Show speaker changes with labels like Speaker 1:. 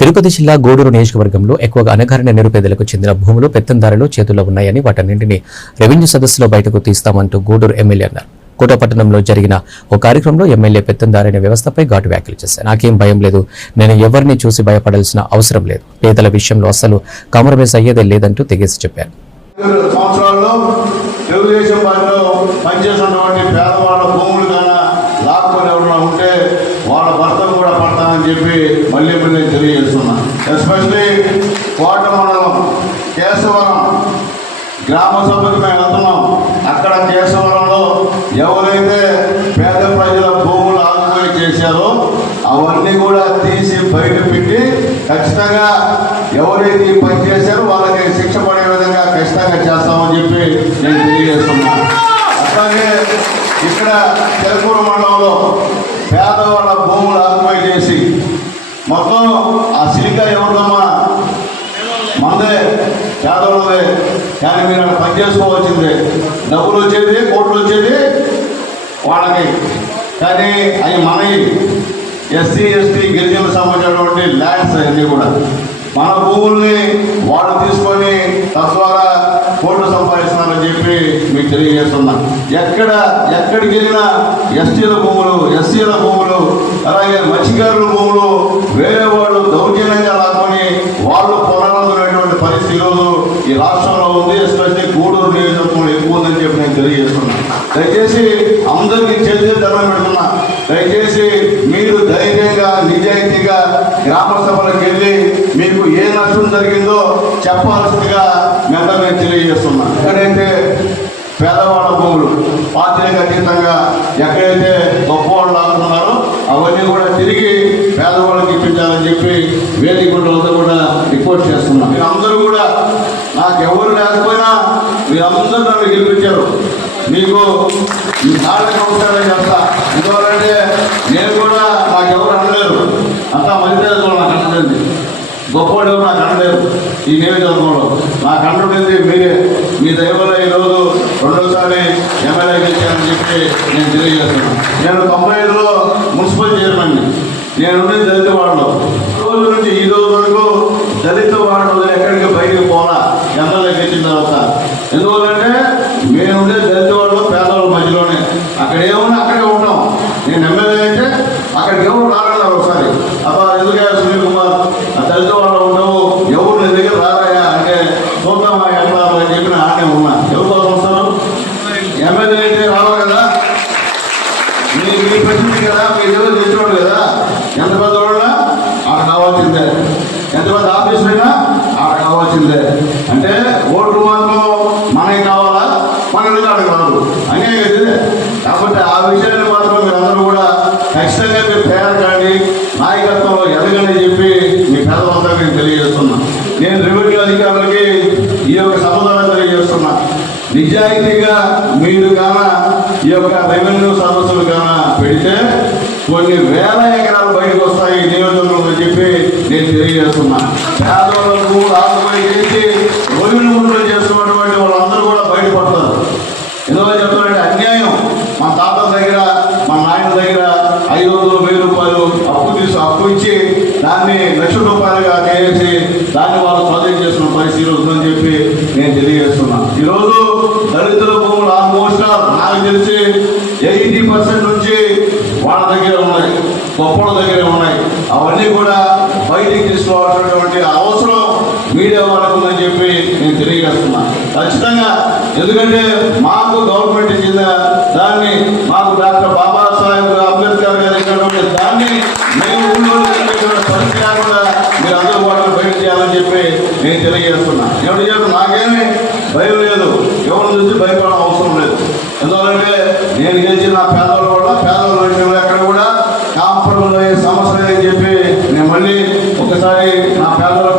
Speaker 1: తిరుపతి జిల్లా గూడూరు నియోజకవర్గంలో ఎక్కువగా అనగారిన నిరుపేదలకు చెందిన భూములు పెత్తందారులు చేతుల్లో ఉన్నాయని వాటన్నింటినీ రెవెన్యూ సదస్సులో బయటకు తీస్తామంటూ గూడూరు ఎమ్మెల్యే అన్నారు. కోటపట్టణంలో జరిగిన ఓ కార్యక్రమంలో ఎమ్మెల్యే పెత్తందారైన వ్యవస్థపై ఘాటు వ్యాఖ్యలు చేశారు. నాకేం భయం లేదు. నేను ఎవరిని చూసి భయపడాల్సిన అవసరం లేదు. పేదల విషయంలో అస్సలు కాంప్రమైజ్ అయ్యేదే లేదంటూ తెగేసి చెప్పారు.
Speaker 2: తెలుగుదేశం పార్టీలో పేదవాళ్ళ భూములు కానీ లాక్కొని ఉంటే వాళ్ళ కూడా చెప్పి మళ్ళీ మళ్ళీ ఎస్పెషలీ కోట మండలం కేశవరం గ్రామ సభకు మేము వెళ్తున్నాం. అక్కడ కేశవరంలో ఎవరైతే పేద ప్రజల భూములు ఆక్రమణ చేశారో అవన్నీ కూడా తీసి బయట పెట్టి ఖచ్చితంగా ఎవరైతే పని చేశారో వాళ్ళకి శిక్ష పడే విధంగా ఖచ్చితంగా చేస్తామని చెప్పి నేను తెలియజేస్తున్నాను అట్లాగే ఇక్కడ తెలకూరు మండలంలో పేదవాళ్ళ భూములు ఆక్రమణ చేసి మొత్తం ఆ సిలికా ఎవరిదమ్మా మందే పేదవాళ్ళదే. కానీ మీరు అక్కడ పనిచేసుకోవాల్సిందే డబ్బులు వచ్చేది కోట్లు వచ్చేది వాళ్ళకి. కానీ అవి మనవి. ఎస్సీ ఎస్టీ గిరిజన సంబంధించినటువంటి ల్యాండ్స్ అన్నీ కూడా. మన భూముల్ని వాళ్ళు తీసుకొని తద్వారా కోట్లు సంపాదిస్తున్నారని చెప్పి మీకు తెలియజేస్తున్నా. ఎక్కడ ఎక్కడికి వెళ్ళినా ఎస్టీల భూములు ఎస్సీల భూములు అలాగే మత్స్యకారుల భూములు వేరే వాళ్ళు దౌర్జన్యంగా లాక్కొని వాళ్ళు పొలాలనుకునేటువంటి పరిస్థితి ఈరోజు ఈ రాష్ట్రంలో ఉంది ఎస్పెషల్లీ గూడూరు నియోజకవర్గంలో ఎక్కువ ఉందని చెప్పి నేను తెలియజేస్తున్నా. దయచేసి అందరికీ చేసి దండం పెడుతున్నా. దయచేసి మీరు ధైర్యంగా నిజాయితీగా గ్రామ సభలకు వెళ్ళి మీకు ఏ నష్టం జరిగిందో చెప్పాల్సిందిగా మేము నేను తెలియజేస్తున్నా. ఎక్కడైతే పేదవాళ్ళ భూములు పార్టీలకు అతీతంగా ఎక్కడైతే గొప్పవాళ్ళు ఆడుతున్నారో అవన్నీ కూడా తిరిగి పేదవాళ్ళకి ఇప్పించాలని చెప్పి వేదిక కూడా రిపోర్ట్ చేస్తున్నాం. మీరు అందరూ కూడా నాకు ఎవరు లేకపోయినా మీరందరూ నన్ను గెలిపించారు. మీకు మీ కాళ్ళకి ఉంటారని చెప్తా. ఎందువల్లంటే నేను కూడా నాకు ఎవరు అనలేరు. అంతా మధ్యప్రదేశ్లో నాకు అనలేదు. గొప్పవాడు ఎవరు నాకు అనలేరు. ఈ నియోజకవర్గంలో నాకు అంటుండేది మీరే. మీ దైవంలో ఈరోజు రెండోసారి ఎమ్మెల్యే గెలిచానని చెప్పి నేను తెలియజేస్తున్నాను. నేను తొంభై ఐదులో మున్సిపల్ చైర్మన్ని. నేను దళిత వాడలో రోజు నుంచి ఈ రోజు వరకు దళిత వాడలో ఎక్కడికి బయటికి పోలా ఎమ్మెల్యే గెలిచిన తర్వాత ఎందువల్లంటే మేము ఉండేది దళిత వాళ్ళు పేదవాళ్ళ మధ్యలోనే. అక్కడ ఏమున్నా అక్కడే ఉంటాం. నేను ఎమ్మెల్యే అయితే అక్కడికి ఎవరు రాగలరు ఒకసారి? అబ్బా ఎందుకే సునీల్ కుమార్ ఆ దళిత వాళ్ళు ఉండవు. ఎవరు నీ దగ్గర రారాయా అంటే చూద్దామా ఎట్లా అని చెప్పిన ఆడే ఉన్నా. ఎవరి కోసం వస్తారు? ఎమ్మెల్యే అయితే రావాలి కదా? మీ మీ ప్రశ్న కదా? మీరు ఎవరు తెచ్చుకోండి కదా? ఎంత పెద్ద వాళ్ళ? ఆడ కావాల్సిందే. ఎంత పెద్ద ఆఫీసులైనా ఆడ కావాల్సిందే. అంటే ఓటు కాబట్టి ఆ విషయాన్ని మాత్రం మీరందరూ కూడా ఖచ్చితంగా మీరు పేరకండి నాయకత్వంలో ఎదగని చెప్పి మీ పేదలందరూ నేను తెలియజేస్తున్నా. నేను రెవెన్యూ అధికారులకి ఈ యొక్క సమాధానం తెలియజేస్తున్నా. నిజాయితీగా మీరు కాన ఈ యొక్క రెవెన్యూ సదస్సులు కాన పెడితే కొన్ని వేల ఎకరాలు బయటకు వస్తాయి నియోజకవర్గంలో చెప్పి నేను తెలియజేస్తున్నా. పేదవాళ్ళకు ఆత్మహత్య చేసి రోజులు ముట్టలు చేస్తున్నటువంటి వాళ్ళందరూ కూడా బయటపడతారు ఎందువల్ల చెప్తానంటే అన్యాయం మా తాత దగ్గర మా నాయన దగ్గర ఐదు వందలు వెయ్యి రూపాయలు అప్పు తీసి అప్పు ఇచ్చి దాన్ని లక్ష రూపాయలుగా చేసి దాన్ని వాళ్ళు స్వాధీనం చేసుకున్న పరిస్థితి ఈరోజు ఉందని చెప్పి నేను తెలియజేస్తున్నా ఈరోజు దళితుల భూములు ఆల్మోస్ట్ నాకు తెలిసి ఎయిటీ పర్సెంట్ నుంచి వాళ్ళ దగ్గర ఉన్నాయి గొప్పల దగ్గర ఉన్నాయి. అవన్నీ కూడా బయటికి తీసుకోవాల్సినటువంటి అవసరం మీడియా వాళ్ళకు ఉందని చెప్పి నేను తెలియజేస్తున్నా. ఖచ్చితంగా ఎందుకంటే మాకు గవర్నమెంట్ ఇచ్చిన దాన్ని మాకు డాక్టర్ బాబాసాహెబ్ అంబేద్కర్ గారు ఇచ్చినటువంటి దాన్ని మేము ఊళ్ళో పరిస్థితి మీరు అందరూ వాటిని బయట చేయాలని చెప్పి నేను తెలియజేస్తున్నా. ఎవరు చేస్తున్నా నాకేమీ భయం లేదు. ఎవరిని చూసి భయపడడం అవసరం లేదు. నేను గెలిచిన నా పేదల వల్ల పేదల విషయంలో ఎక్కడ కూడా కాంపడం అయ్యే సమస్య లేదని చెప్పి నేను మళ్ళీ ఒకసారి నా పేదల